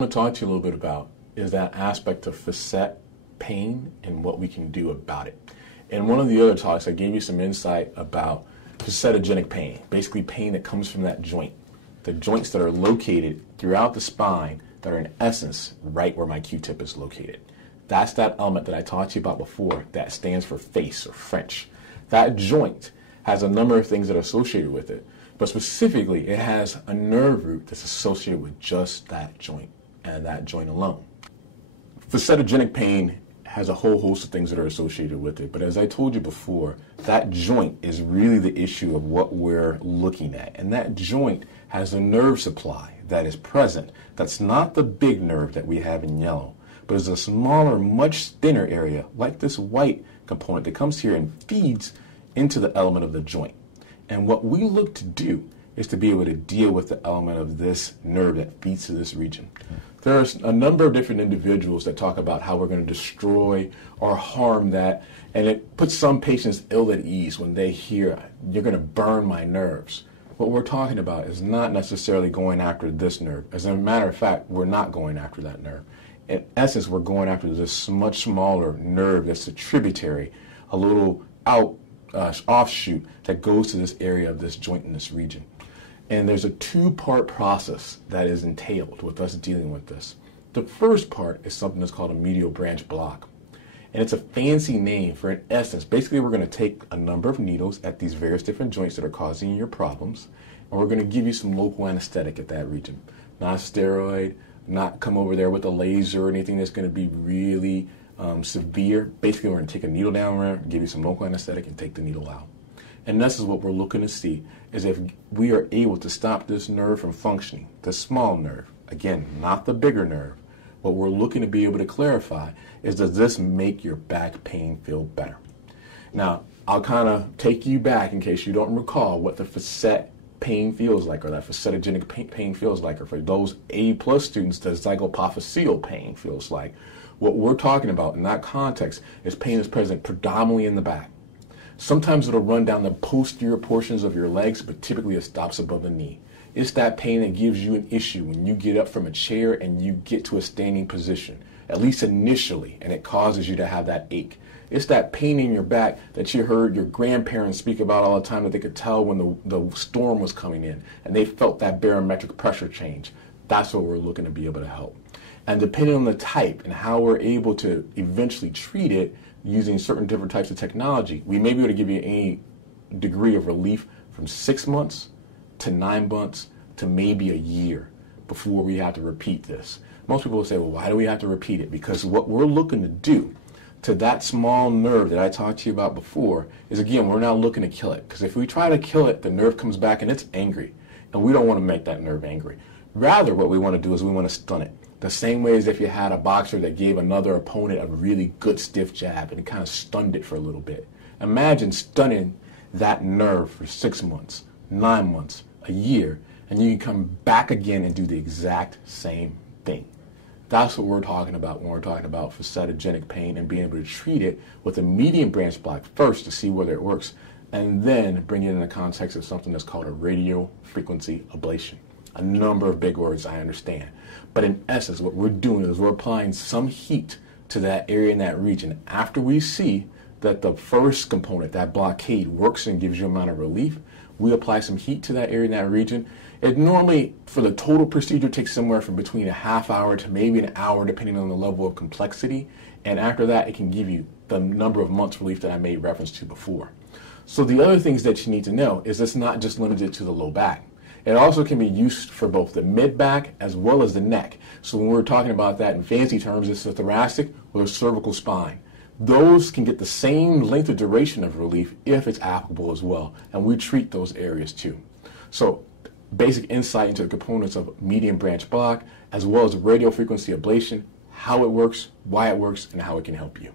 I'm going to talk to you a little bit about is that aspect of facet pain and what we can do about it. In one of the other talks, I gave you some insight about facetogenic pain, basically pain that comes from that joint, the joints that are located throughout the spine that are in essence right where my Q-tip is located. That's that element that I talked to you about before that stands for face or French. That joint has a number of things that are associated with it, but specifically it has a nerve root that's associated with just that joint and that joint alone. Facetogenic pain has a whole host of things that are associated with it, but as I told you before, that joint is really the issue of what we're looking at, and that joint has a nerve supply that is present. That's not the big nerve that we have in yellow, but is a smaller, much thinner area like this white component that comes here and feeds into the element of the joint. And what we look to do is to be able to deal with the element of this nerve that feeds to this region. There's a number of different individuals that talk about how we're going to destroy or harm that, and it puts some patients ill at ease when they hear, you're going to burn my nerves. What we're talking about is not necessarily going after this nerve. As a matter of fact, we're not going after that nerve. In essence, we're going after this much smaller nerve that's a tributary, a little offshoot that goes to this area of this joint in this region. And there's a two-part process that is entailed with us dealing with this. The first part is something that's called a medial branch block. And it's a fancy name for, in essence, basically we're going to take a number of needles at these various different joints that are causing your problems, and we're going to give you some local anesthetic at that region. Not a steroid, not come over there with a laser or anything that's going to be really severe. Basically, we're going to take a needle down there, give you some local anesthetic, and take the needle out. And this is what we're looking to see, is if we are able to stop this nerve from functioning, the small nerve, again, not the bigger nerve. What we're looking to be able to clarify is, does this make your back pain feel better? Now, I'll kind of take you back in case you don't recall what the facet pain feels like, or that facetogenic pain feels like, or for those A+ students, the zygopophyseal pain feels like. What we're talking about in that context is pain is present predominantly in the back. Sometimes it'll run down the posterior portions of your legs, but typically it stops above the knee. It's that pain that gives you an issue when you get up from a chair and you get to a standing position, at least initially, and it causes you to have that ache. It's that pain in your back that you heard your grandparents speak about all the time, that they could tell when the storm was coming in and they felt that barometric pressure change. That's what we're looking to be able to help. And depending on the type and how we're able to eventually treat it using certain different types of technology, we may be able to give you any degree of relief from 6 months to 9 months to maybe a year before we have to repeat this. Most people will say, well, why do we have to repeat it? Because what we're looking to do to that small nerve that I talked to you about before is, again, we're not looking to kill it. Because if we try to kill it, the nerve comes back and it's angry. And we don't want to make that nerve angry. Rather, what we want to do is we want to stun it. The same way as if you had a boxer that gave another opponent a really good stiff jab and kind of stunned it for a little bit. Imagine stunning that nerve for 6 months, 9 months, a year, and you can come back again and do the exact same thing. That's what we're talking about when we're talking about facetogenic pain, and being able to treat it with a median branch block first to see whether it works, and then bring it in the context of something that's called a radio frequency ablation. A number of big words, I understand. But in essence, what we're doing is we're applying some heat to that area in that region. After we see that the first component, that blockade, works and gives you amount of relief, we apply some heat to that area in that region. It normally, for the total procedure, takes somewhere from between a half hour to maybe an hour, depending on the level of complexity. And after that, it can give you the number of months relief that I made reference to before. So the other things that you need to know is it's not just limited to the low back. It also can be used for both the mid-back as well as the neck. So when we're talking about that in fancy terms, it's the thoracic or the cervical spine. Those can get the same length of duration of relief if it's applicable as well, and we treat those areas too. So basic insight into the components of median branch block, as well as radio frequency ablation, how it works, why it works, and how it can help you.